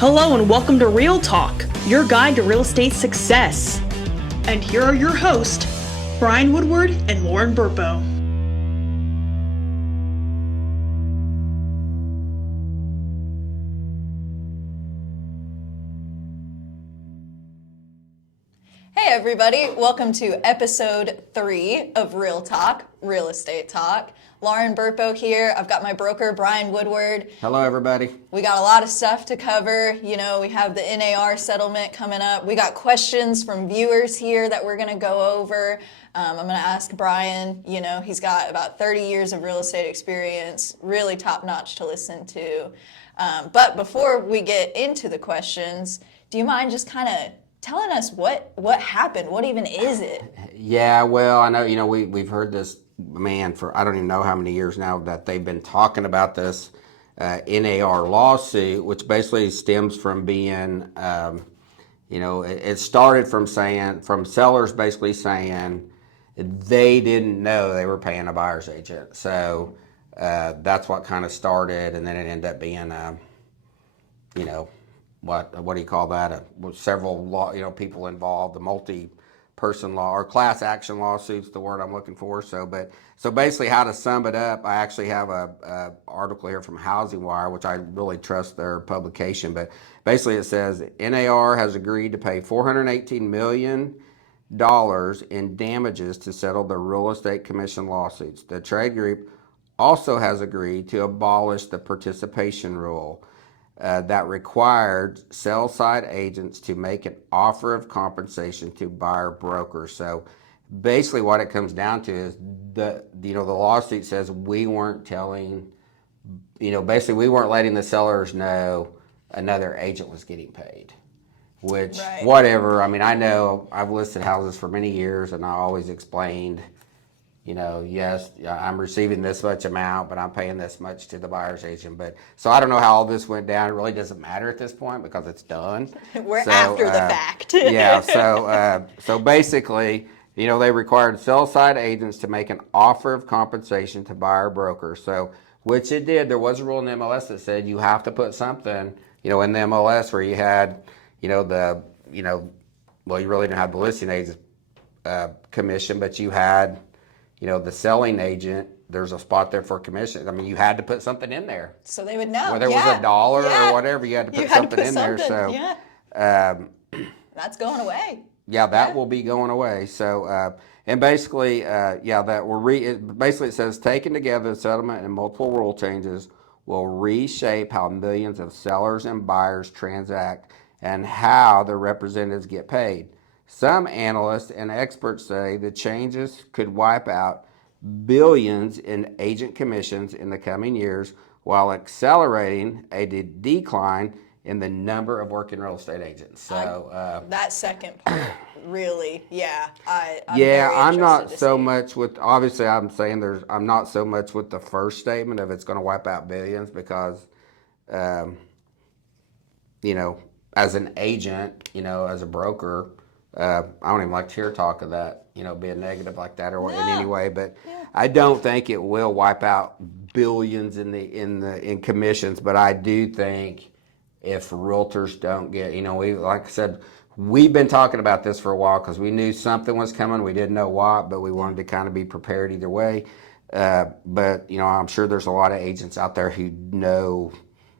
Hello and welcome to Real Talk, your guide to real estate success. And here are your hosts, Brian Woodward and Lauren Burpo. Hey everybody, welcome to episode 3 of Real Talk, Real Estate Talk. Lauren Burpo here. I've got my broker, Brian Woodward. Hello everybody. We got a lot of stuff to cover. You know, we have the NAR Settlement coming up. We got questions from viewers here that we're going to go over. I'm going to ask Brian, you know, he's got about 30 years of real estate experience, really top notch to listen to. But before we get into the questions, do you mind just kind of telling us what happened? What even is it? Yeah, well, I know, we've heard this, man, for I don't even know how many years now that they've been talking about this NAR lawsuit, which basically stems from being, it started from sellers basically saying they didn't know they were paying a buyer's agent. So that's what kind of started, and then it ended up being, what do you call that? Several people involved, the multi-person law or class action lawsuits, the word I'm looking for. So basically, how to sum it up, I actually have a article here from Housing Wire, which I really trust their publication. But basically, it says NAR has agreed to pay $418 million in damages to settle the real estate commission lawsuits. The trade group also has agreed to abolish the participation rule that required sell-side agents to make an offer of compensation to buyer brokers. So basically what it comes down to is the lawsuit says we weren't letting the sellers know another agent was getting paid. Which, right. Whatever, I mean, I know I've listed houses for many years and I always explained, yes, I'm receiving this much amount, but I'm paying this much to the buyer's agent. But so I don't know how all this went down. It really doesn't matter at this point because it's done. We're after the fact. Yeah. So basically, they required sell-side agents to make an offer of compensation to buyer brokers. So which it did. There was a rule in the MLS that said you have to put something, in the MLS where you had, you really didn't have the listing agent commission, but you had. The selling agent, there's a spot there for commission. I mean, you had to put something in there. So they would know. Whether it was $1 or whatever, you had to put something in there. So that's going away. Yeah, that will be going away. So, and basically, basically it says, taken together, the settlement and multiple rule changes will reshape how millions of sellers and buyers transact and how their representatives get paid. Some analysts and experts say the changes could wipe out billions in agent commissions in the coming years while accelerating a decline in the number of working real estate agents. So that second part, really, I'm not so much with. Obviously, I'm saying I'm not so much with the first statement of it's going to wipe out billions because, as an agent, as a broker. I don't even like to hear talk of that, being negative like that or in any way. But I don't think it will wipe out billions in commissions. But I do think if realtors don't get, like I said, we've been talking about this for a while because we knew something was coming. We didn't know what, but we wanted to kind of be prepared either way. But I'm sure there's a lot of agents out there who know.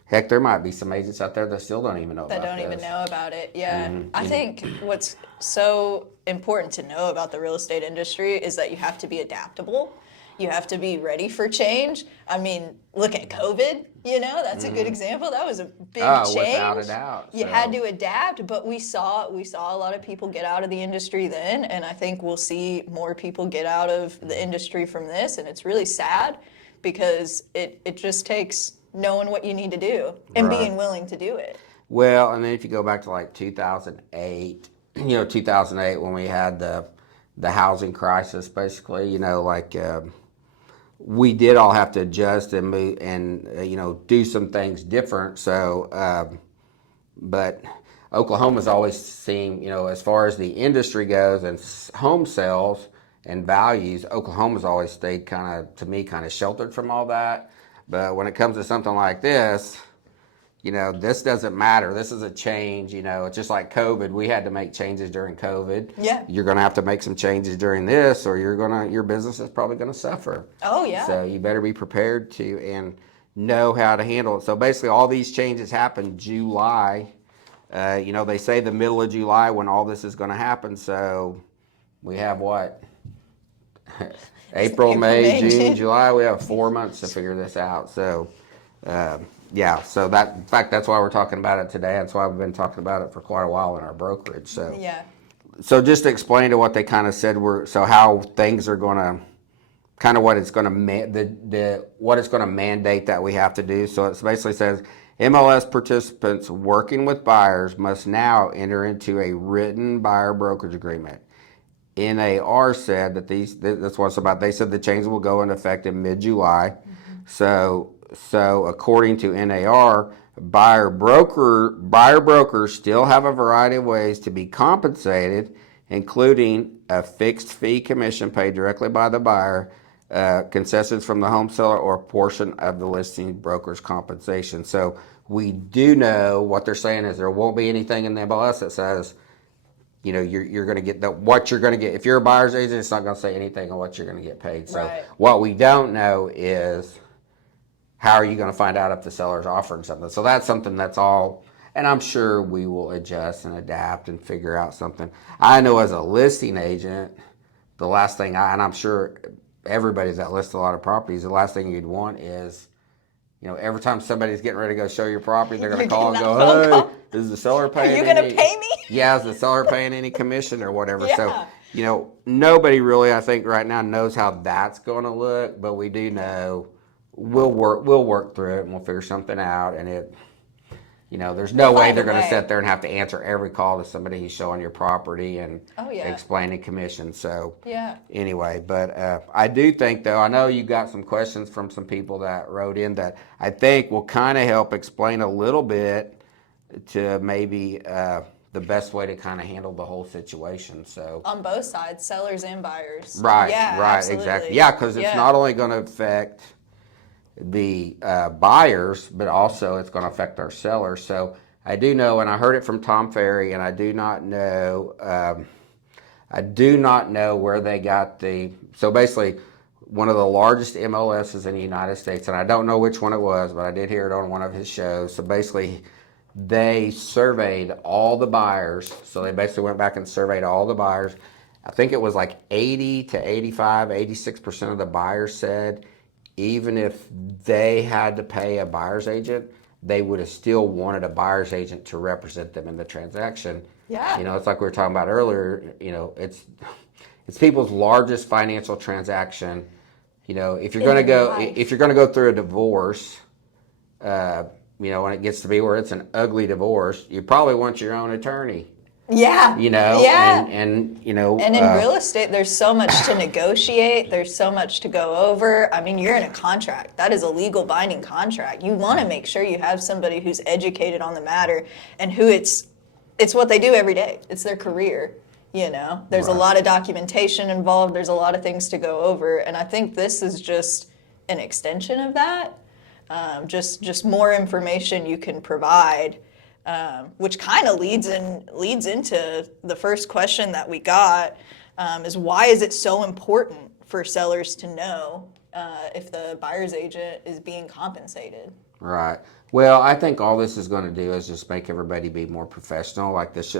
Heck, there might be some agents out there that still don't even know about it. That don't even know about it, yeah. Mm-hmm. I think what's so important to know about the real estate industry is that you have to be adaptable. You have to be ready for change. I mean, look at COVID, that's a good example. That was a big change. Without a doubt. You had to adapt, but we saw a lot of people get out of the industry then, and I think we'll see more people get out of the industry from this, and it's really sad because it just takes knowing what you need to do and being willing to do it. Well, and then if you go back to like 2008, 2008 when we had the housing crisis, basically, we did all have to adjust and move and do some things different. So, but Oklahoma's always seen, as far as the industry goes and home sales and values, Oklahoma's always stayed kind of sheltered from all that. But when it comes to something like this, this doesn't matter. This is a change. It's just like COVID. We had to make changes during COVID. Yeah. You're going to have to make some changes during this, or your business is probably going to suffer. Oh, yeah. So you better be prepared to and know how to handle it. So basically, all these changes happen July. They say the middle of July when all this is going to happen. So we have what? April, May, June, July. We have 4 months to figure this out. So. So in fact, that's why we're talking about it today. That's why we've been talking about it for quite a while in our brokerage. So yeah. So just to explain to what they kind of said how things are going to, kind of what it's going to what it's going to mandate that we have to do. So it basically says MLS participants working with buyers must now enter into a written buyer brokerage agreement. NAR said that that's what it's about. They said the change will go into effect in mid-July. Mm-hmm. So according to NAR, buyer brokers still have a variety of ways to be compensated, including a fixed fee commission paid directly by the buyer, concessions from the home seller, or a portion of the listing broker's compensation. So we do know what they're saying is there won't be anything in the MLS that says, you're going to get what you're going to get. If you're a buyer's agent, it's not going to say anything on what you're going to get paid. So right. What we don't know is how are you going to find out if the seller's offering something? So that's something that's all, and I'm sure we will adjust and adapt and figure out something. I know as a listing agent, the last thing and I'm sure everybody that lists a lot of properties, the last thing you'd want is, every time somebody's getting ready to go show your property, they're going to call and go, hey, is the seller paying? Are you going to pay me? Yeah, is the seller paying any commission or whatever? Yeah. So, nobody really, I think right now knows how that's going to look, but we do know we'll work through it and we'll figure something out. And there's no way they're going to sit there and have to answer every call to somebody who's showing your property and explaining commission. So anyway, but I do think, though, I know you got some questions from some people that wrote in that I think will kind of help explain a little bit to maybe the best way to kind of handle the whole situation. So on both sides, sellers and buyers. Right, yeah, right, absolutely. Exactly. Yeah, because it's not only going to affect the buyers, but also it's going to affect our sellers. So I do know, and I heard it from Tom Ferry, and I do not know where they got so basically one of the largest MLSs in the United States, and I don't know which one it was, but I did hear it on one of his shows. So basically they surveyed all the buyers. So they basically went back and surveyed all the buyers. I think it was like 80 to 85, 86% of the buyers said even if they had to pay a buyer's agent, they would have still wanted a buyer's agent to represent them in the transaction. Yeah. It's like we were talking about earlier, it's people's largest financial transaction. If you're going to go through a divorce, when it gets to be where it's an ugly divorce, you probably want your own attorney. Yeah. And in real estate, there's so much to negotiate. There's so much to go over. I mean, you're in a contract. That is a legal binding contract. You want to make sure you have somebody who's educated on the matter and who it's what they do every day. It's their career. There's a lot of documentation involved. There's a lot of things to go over. And I think this is just an extension of that. Just more information you can provide. Which kind of leads into the first question that we got, is why is it so important for sellers to know if the buyer's agent is being compensated? Right. Well, I think all this is going to do is just make everybody be more professional. Like this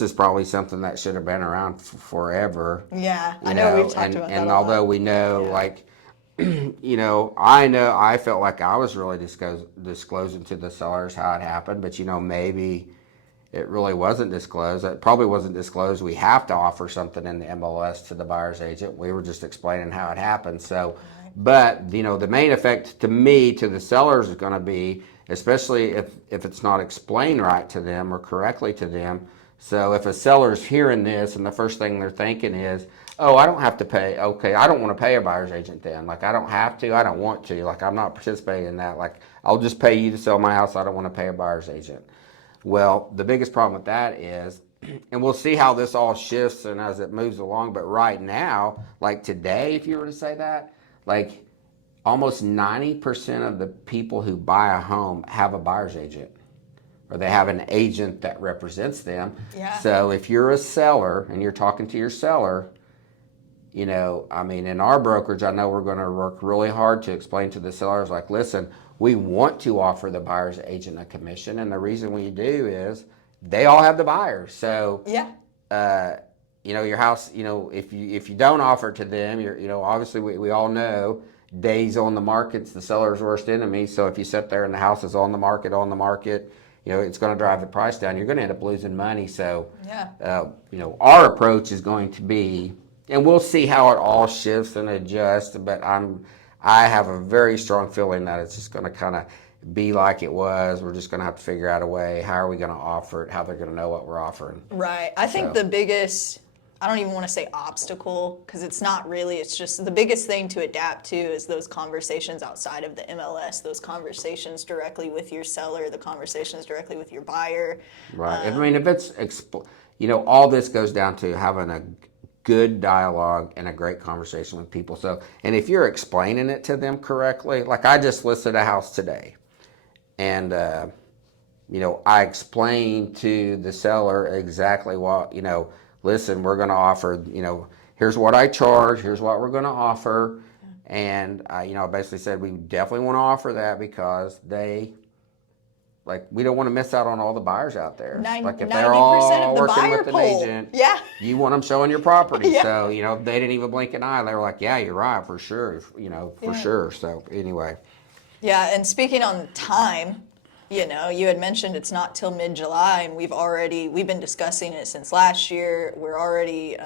is probably something that should have been around forever. Yeah, I know we've talked about that and a lot. although we know, I felt like I was really disclosing to the sellers how it happened, but maybe it really wasn't disclosed. It probably wasn't disclosed. We have to offer something in the MLS to the buyer's agent. We were just explaining how it happened. So, but the main effect to the sellers is going to be, especially if it's not explained right to them or correctly to them. So if a seller's hearing this and the first thing they're thinking is, oh, I don't have to pay. Okay, I don't want to pay a buyer's agent then. I don't have to. I don't want to. I'm not participating in that. I'll just pay you to sell my house. I don't want to pay a buyer's agent. Well, the biggest problem with that is, and we'll see how this all shifts and as it moves along, but right now, today, if you were to say that, almost 90% of the people who buy a home have a buyer's agent, or they have an agent that represents them. Yeah. So if you're a seller and you're talking to your seller, you know, I mean, in our brokerage, I know we're going to work really hard to explain to the sellers, like, listen, we want to offer the buyer's agent a commission, and the reason we do is they all have the buyers. So, Yeah. you know, your house, you know, if you don't offer to them, you know, obviously we all know days on the market's the seller's worst enemy. So if you sit there and the house is on the market, you know, it's going to drive the price down. You're going to end up losing money. So, Yeah. you know, our approach is going to be, and we'll see how it all shifts and adjusts. But I have a very strong feeling that it's just going to kind of be like it was. We're just going to have to figure out a way. How are we going to offer it? How they're going to know what we're offering? Right. I think the biggest, I don't even want to say obstacle, because it's not really, it's just the biggest thing to adapt to is those conversations outside of the MLS, those conversations directly with your seller, the conversations directly with your buyer. Right. I mean, if it's, you know, all this goes down to having a good dialogue and a great conversation with people. So, and if you're explaining it to them correctly, like I just listed a house today, and you know, I explained to the seller exactly what, you know, listen, we're going to offer, you know, here's what I charge, here's what we're going to offer, and you know, I basically said we definitely want to offer that because like, we don't want to miss out on all the buyers out there. Like, if they're all working with an agent, yeah, you want them showing your property. Yeah. So, you know, they didn't even blink an eye. They were like, yeah, you're right, for sure, you know, for sure. So, anyway. Yeah, and speaking on time, you know, you had mentioned it's not till mid-July, and we've been discussing it since last year. We're already,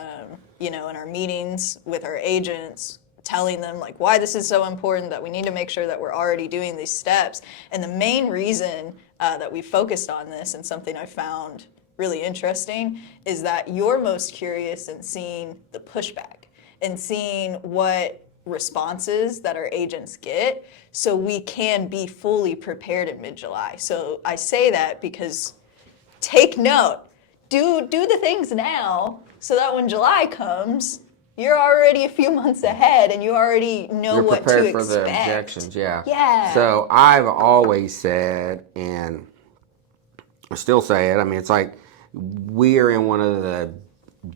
you know, in our meetings with our agents, telling them like why this is so important, that we need to make sure that we're already doing these steps. And the main reason that we focused on this, and something I found really interesting, is that you're most curious in seeing the pushback and seeing what responses that our agents get, so we can be fully prepared in mid-July. So I say that because take note, do the things now so that when July comes, you're already a few months ahead and you already know You're what to prepared expect. for the objections, yeah. Yeah. So I've always said, and I still say it, I mean, it's like we are in one of the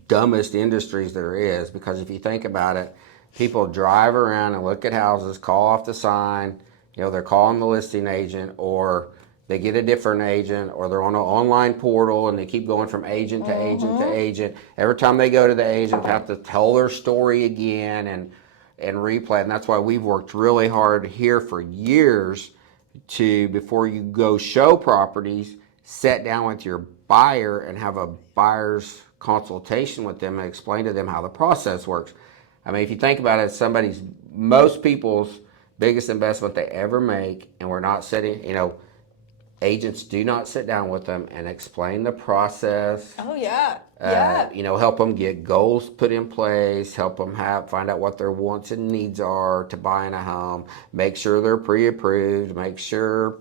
dumbest industries there is, because if you think about it, people drive around and look at houses, call off the sign, you know, they're calling the listing agent, or they get a different agent, or they're on an online portal and they keep going from agent to agent to agent. Every time they go to the agent, they have to tell their story again and replay. And that's why we've worked really hard here for years to, before you go show properties, sit down with your buyer and have a buyer's consultation with them and explain to them how the process works. I mean, if you think about it, most people's biggest investment they ever make, and we're not sitting, you know, agents do not sit down with them and explain the process. Oh yeah, yeah. You know, help them get goals put in place, help them find out what their wants and needs are to buying a home, make sure they're pre-approved, make sure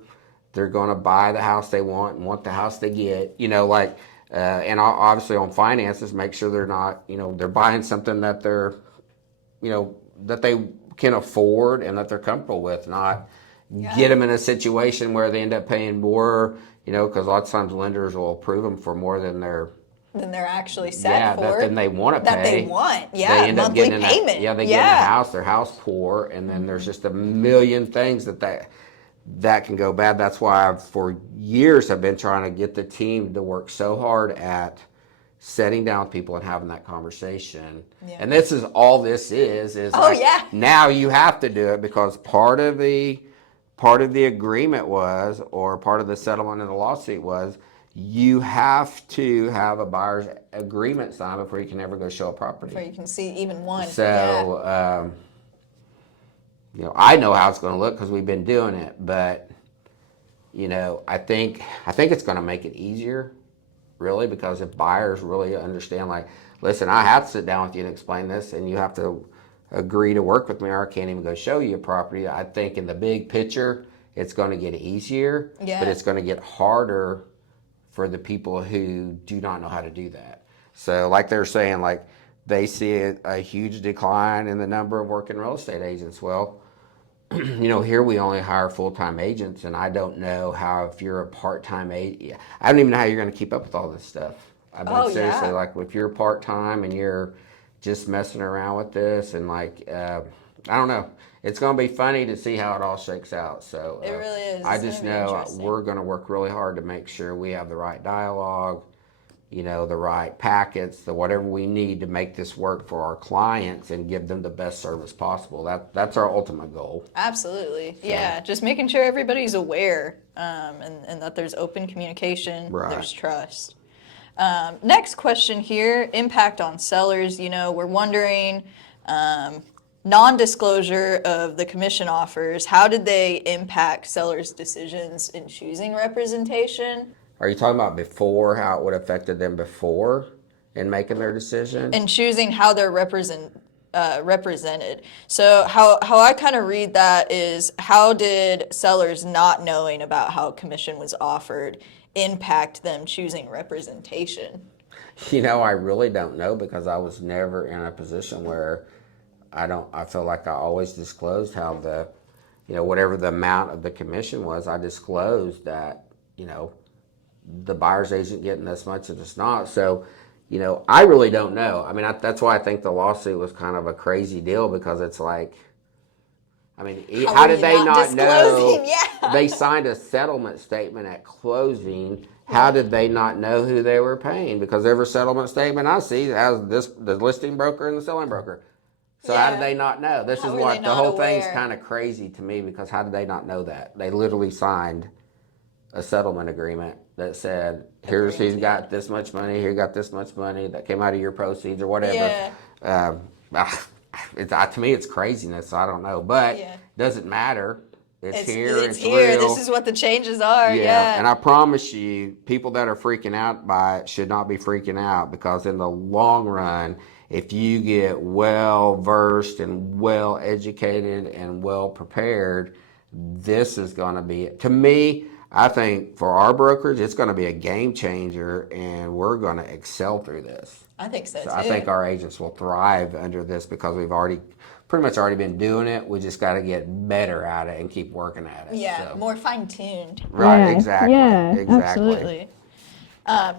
they're going to buy the house they want and want the house they get. You know, like, and obviously on finances, make sure they're not, you know, they're buying something that they're, you know, that they can afford and that they're comfortable with, not get them in a situation where they end up paying more, you know, because a lot of times lenders will approve them for more than they're actually set for. Than they want to pay. That they want, yeah, they end up monthly getting payment. They get in the house, their house poor, and then there's just a million things that can go bad. That's why I've, for years, have been trying to get the team to work so hard at sitting down with people and having that conversation. Yeah. And this is all this is now you have to do it, because part of the agreement was, or part of the settlement of the lawsuit was, you have to have a buyer's agreement signed before you can ever go show a property. Before you can see even one. So, you know, I know how it's going to look because we've been doing it, but, you know, I think it's going to make it easier, really, because if buyers really understand, like, listen, I have to sit down with you and explain this, and you have to agree to work with me, or I can't even go show you a property. I think in the big picture, it's going to get easier, but it's going to get harder for the people who do not know how to do that. So like they're saying, like, they see a huge decline in the number of working real estate agents. Well, here we only hire full-time agents, and I don't know how, if you're a part-time agent, I don't even know how you're going to keep up with all this stuff. I mean, seriously, yeah. like if you're part-time and you're just messing around with this, and like, I don't know. It's going to be funny to see how it all shakes out. So It really is. I It's just gonna be know interesting. we're going to work really hard to make sure we have the right dialogue, the right packets, the whatever we need to make this work for our clients and give them the best service possible. That's our ultimate goal. Absolutely. Yeah. Just making sure everybody's aware, and that there's open communication, Right. there's trust. Next question here, impact on sellers. We're wondering, non-disclosure of the commission offers, how did they impact sellers' decisions in choosing representation? Are you talking about before, how it would have affected them before in making their decision? And choosing how they're represented. So how I kind of read that is, how did sellers not knowing about how commission was offered impact them choosing representation? I really don't know, because I was never in a position where I feel like I always disclosed how whatever the amount of the commission was, I disclosed that, the buyer's agent getting this much and it's not. So, I really don't know. I mean, that's why I think the lawsuit was kind of a crazy deal, because it's like, I mean, how did they not know? Yeah. They signed a settlement statement at closing. How did they not know who they were paying? Because every settlement statement I see has the listing broker and the selling broker. So how did they not know? This is what the whole thing's kind of crazy to me, because how did they not know that? They literally signed a settlement agreement that said, he's got this much money, he got this much money that came out of your proceeds or whatever. Yeah. To me, it's craziness. So I don't know, but it doesn't matter. It's here. It's here. Real. This is what the changes are. And I promise you, people that are freaking out by it should not be freaking out, because in the long run, if you get well versed and well educated and well prepared, this is going to be, to me, I think for our brokerage, it's going to be a game changer, and we're going to excel through this. I think so too. I think our agents will thrive under this, because we've pretty much already been doing it. We just got to get better at it and keep working at it. Yeah, more fine-tuned. Right, exactly. Yeah, exactly. Absolutely.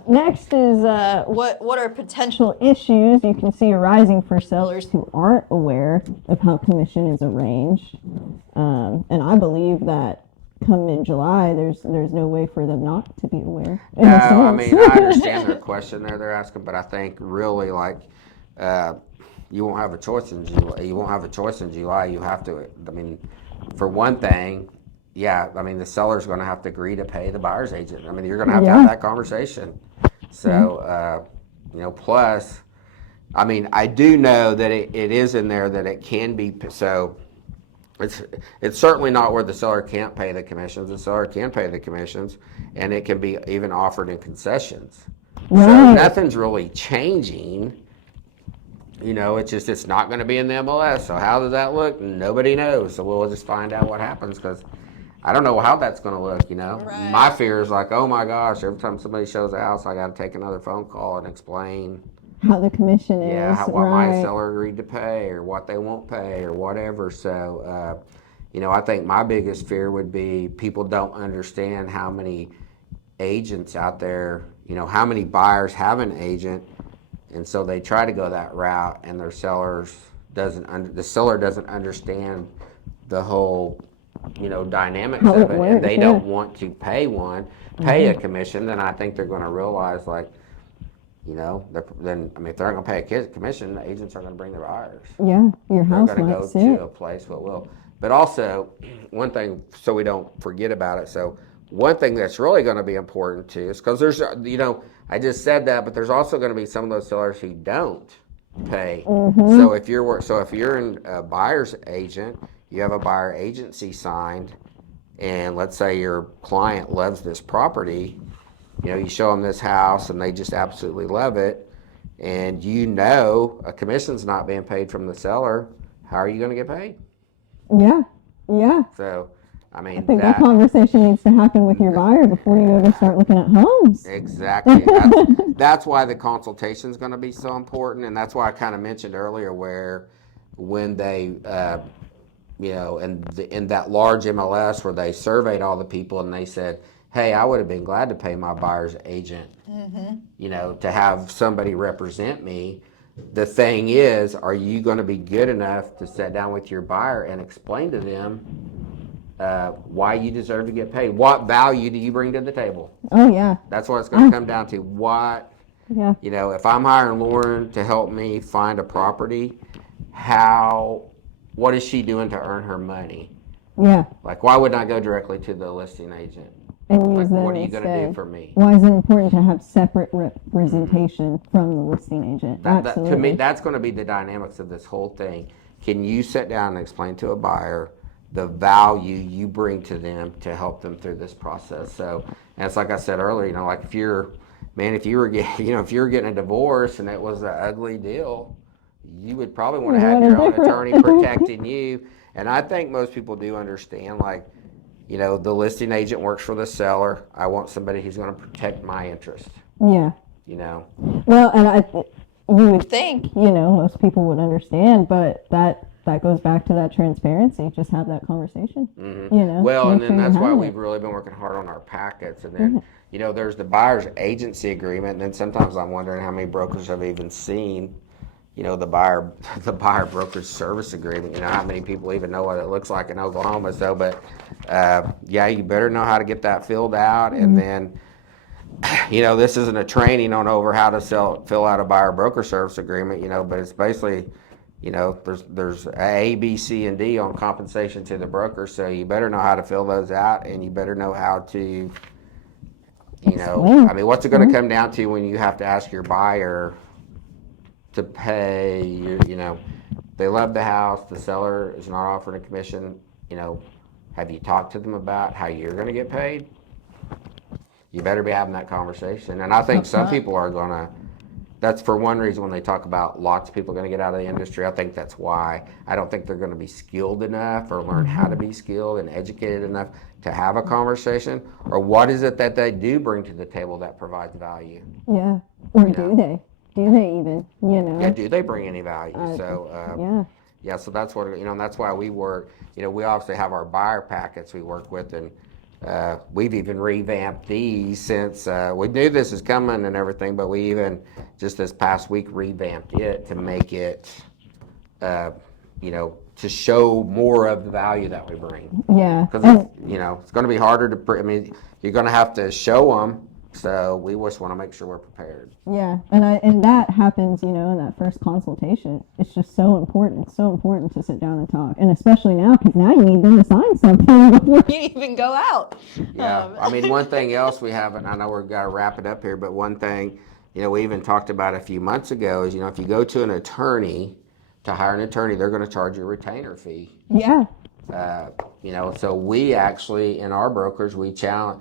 Next is What are potential issues you can see arising for sellers who aren't aware of how commission is arranged. And I believe that come in July, there's no way for them not to be aware. No, I mean, I understand their question there they're asking, but I think really, like, you won't have a choice in July. You won't have a choice in July. You have to, I mean, for one thing, the seller's going to have to agree to pay the buyer's agent. I mean, you're going to have that conversation. So, plus, I mean, I do know that it is in there that it can be, so it's certainly not where the seller can't pay the commissions. The seller can pay the commissions, and it can be even offered in concessions. Right. So nothing's really changing. It's not going to be in the MLS. So how does that look? Nobody knows. So we'll just find out what happens, because I don't know how that's going to look, Right. My fear is like, oh my gosh, every time somebody shows a house, I got to take another phone call and explain how the commission is. what my seller agreed to pay, or what they won't pay, or whatever. So, I think my biggest fear would be people don't understand how many agents out there, how many buyers have an agent, and so they try to go that route, and the seller doesn't understand the whole, dynamics how of it, works, and they don't want to pay a commission. Then I think they're going to realize, like, if they're not going to pay a commission, the agents are going to bring their buyers. Yeah, your house They're going to go to a place that will. But also, one thing, so we don't forget about it. So one thing that's really going to be important too is, because there's, I just said that, but there's also going to be some of those sellers who don't pay. Mm-hmm. So if you're in a buyer's agent, you have a buyer agency signed, and let's say your client loves this property. You show them this house and they just absolutely love it, and a commission's not being paid from the seller. How are you going to get paid? Yeah. So, I mean, I think that conversation needs to happen with your buyer before you go to start looking at homes. Exactly. That's why the consultation is going to be so important, and that's why I kind of mentioned earlier where when they in that large MLS where they surveyed all the people and they said, hey, I would have been glad to pay my buyer's agent, to have somebody represent me. The thing is, are you going to be good enough to sit down with your buyer and explain to them why you deserve to get paid? What value do you bring to the table? Oh yeah. That's what it's going to come down to. Yeah. If I'm hiring Lauren to help me find a property, what is she doing to earn her money? Yeah. Like, why wouldn't I go directly to the listing agent? And use them What are you instead. going to do for me? Why is it important to have separate representation from the listing agent? Absolutely. To me, that's going to be the dynamics of this whole thing. Can you sit down and explain to a buyer the value you bring to them to help them through this process? So, and it's like I said earlier, like if you were getting a divorce and it was an ugly deal, you would probably want to have your own attorney protecting you. And I think most people do understand, like, the listing agent works for the seller. I want somebody who's going to protect my interest. Yeah. Well, and you would think, most people would understand, but that goes back to that transparency. Just have that conversation. Well, and then that's why we've we've really been working hard on our packets. And then, there's the buyer's agency agreement. And then sometimes I'm wondering how many brokers have even seen, the buyer brokerage service agreement. How many people even know what it looks like in Oklahoma. So, but you better know how to get that filled out. And then, this isn't a training on over how to fill out a buyer broker service agreement, but it's basically, there's A, B, C, and D on compensation to the broker. So you better know how to fill those out, and you better know how to, what's it going to come down to when you have to ask your buyer to pay, they love the house, the seller is not offering a commission, have you talked to them about how you're going to get paid? You better be having that conversation. And I think some people are going to, that's for one reason when they talk about lots of people going to get out of the industry. I think that's why. I don't think they're going to be skilled enough or learn how to be skilled and educated enough to have a conversation. Or what is it that they do bring to the table that provides value? Yeah. Or do they? Do they even, Yeah, do they bring any value? So that's what, and that's why we work, we obviously have our buyer packets we work with, and we've even revamped these since we knew this is coming and everything, but we even just this past week revamped it to make it, to show more of the value that we bring. Yeah. Because, it's going to be harder to, you're going to have to show them. So we just want to make sure we're prepared. Yeah, and that happens, in that first consultation. It's just so important. It's so important to sit down and talk, and especially now, because now you need them to sign something before You even go out. Yeah, one thing else we haven't, I know we've got to wrap it up here, but one thing, we even talked about a few months ago is, if you go to an attorney, to hire an attorney, they're going to charge you a retainer fee. Yeah. So we actually, in our brokers, we challenge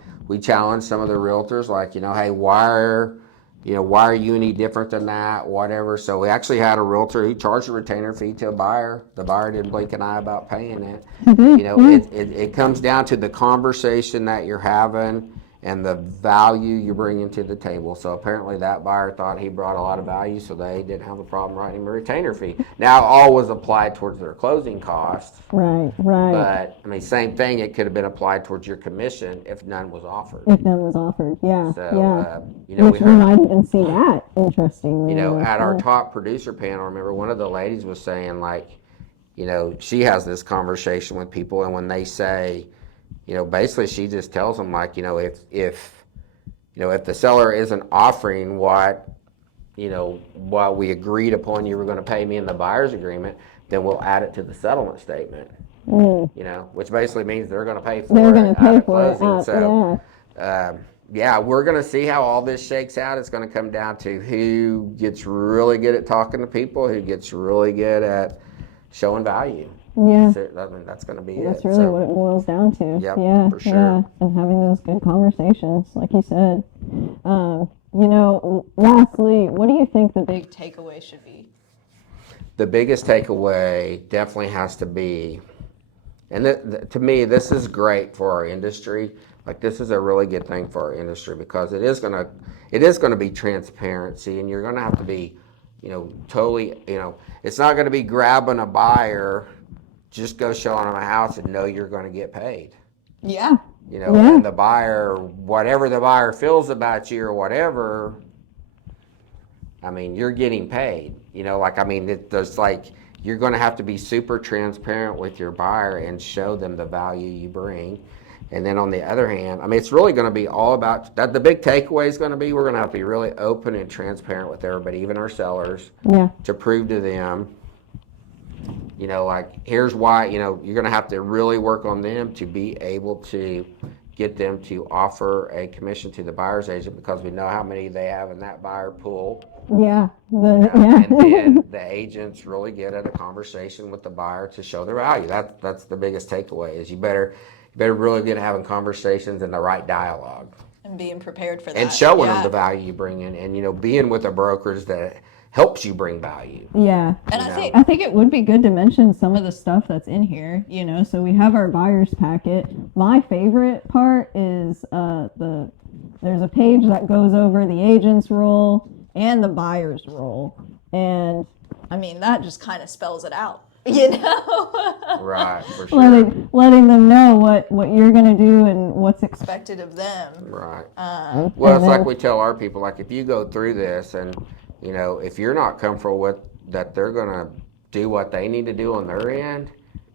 some of the realtors, like, hey, why are you any different than that, whatever. So we actually had a realtor who charged a retainer fee to a buyer. The buyer didn't blink an eye about paying it. It comes down to the conversation that you're having and the value you're bringing to the table. So apparently that buyer thought he brought a lot of value, so they didn't have a problem writing him a retainer fee. Now, all was applied towards their closing costs. Right. But, same thing, it could have been applied towards your commission if none was offered. Yeah. So, Which we might even see that, interestingly. At our top producer panel, remember one of the ladies was saying, like, she has this conversation with people, and when they say, basically she just tells them, like, if the seller isn't offering what we agreed upon you were going to pay me in the buyer's agreement, then we'll add it to the settlement statement. Which basically means they're going to pay for it. They're going to pay for closing. We're going to see how all this shakes out. It's going to come down to who gets really good at talking to people, who gets really good at showing value. Yeah. That's going to be That's really what it boils down to. Yep, yeah, for sure. Yeah, and having those good conversations, like you said. Lastly, what do you think the big takeaway should be? The biggest takeaway definitely has to be, and to me, this is great for our industry. Like, this is a really good thing for our industry, because it is going to be transparency, and you're going to have to be, totally, it's not going to be grabbing a buyer just go showing them a house and know you're going to get paid. Yeah. You know, Yeah. and the buyer, whatever the buyer feels about you or whatever, I mean, you're getting paid. You know, like, I mean, there's like, you're going to have to be super transparent with your buyer and show them the value you bring. And then on the other hand, I mean, it's really going to be all about that. The big takeaway is going to be we're going to have to be really open and transparent with everybody, even our sellers, to prove to them, you know, like, here's why, you know, you're going to have to really work on them to be able to get them to offer a commission to the buyer's agent, because we know how many they have in that buyer pool. Yeah. And then the agents really get at a conversation with the buyer to show their value. That's the biggest takeaway, is you better really get having conversations and the right dialogue. And being prepared for that. And showing them the value you bring in, and, you know, being with the brokers that helps you bring value. Yeah. And I think it would be good to mention some of the stuff that's in here, you know. So we have our buyer's packet. My favorite part is there's a page that goes over the agent's role and the buyer's role. And I mean, that just kind of spells it out, you know? Right, for sure. letting them know what you're going to do and what's Expected of them. Right. Well, it's like we tell our people, like, if you go through this and, you know, if you're not comfortable with that they're going to do what they need to do on their end,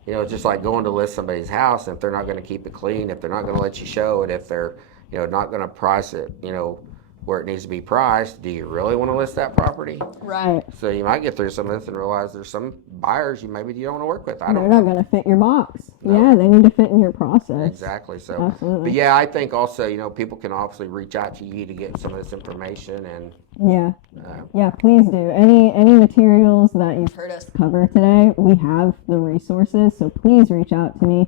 you know, it's just like going to list somebody's house, and if they're not going to keep it clean, if they're not going to let you show it, if they're, you know, not going to price it, you know, where it needs to be priced, do you really want to list that property? right. So you might get through some of this and realize there's some buyers you don't want to work with. They're not going to fit your box. No. Yeah, they need to fit in your process. Exactly. So, absolutely. But yeah, I think also, you know, people can obviously reach out to you to get some of this information, and yeah, please do. Any materials that you've heard us cover today, we have the resources, so please reach out to me.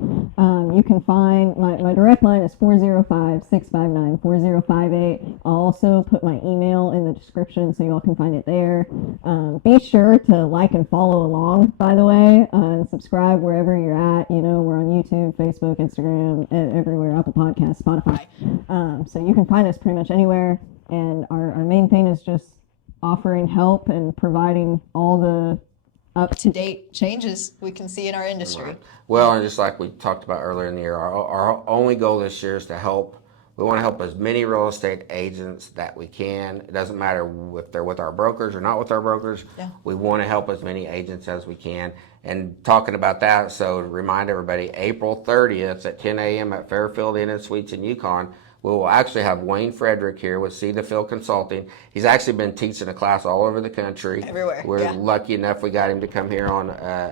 You can find my direct line is 405-659-4058. I'll also put my email in the description so you all can find it there. Be sure to like and follow along, by the way, and subscribe wherever you're at. You know, we're on YouTube, Facebook, Instagram, everywhere, Apple Podcasts, Spotify. So you can find us pretty much anywhere. And our main thing is just offering help and providing all the up-to-date changes we can see in our industry. Right. Well, and just like we talked about earlier in the year, our only goal this year is to help. We want to help as many real estate agents that we can. It doesn't matter if they're with our brokers or not with our brokers. Yeah. We want to help as many agents as we can. And talking about that, so to remind everybody, April 30th at 10 a.m. at Fairfield Inn and Suites in Yukon, we will actually have Wayne Frederick here with See the Field Consulting. He's actually been teaching a class all over the country. Everywhere. We're lucky enough we got him to come here on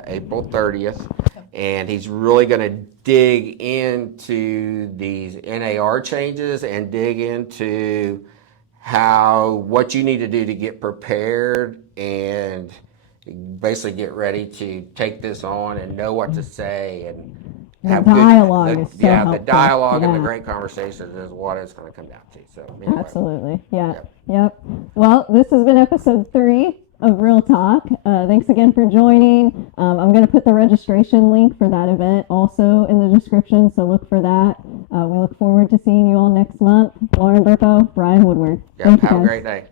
April 30th. And he's really going to dig into these NAR changes and dig into what you need to do to get prepared and basically get ready to take this on and know what to say and have the dialogue is so helpful. The dialogue and the great conversations is what it's going to come down to. So anyway. Absolutely. Yep. Well, this has been episode 3 of Real Talk. Thanks again for joining. I'm going to put the registration link for that event also in the description, so look for that. We look forward to seeing you all next month. Lauren Burpo, Brian Woodward. Have a great day.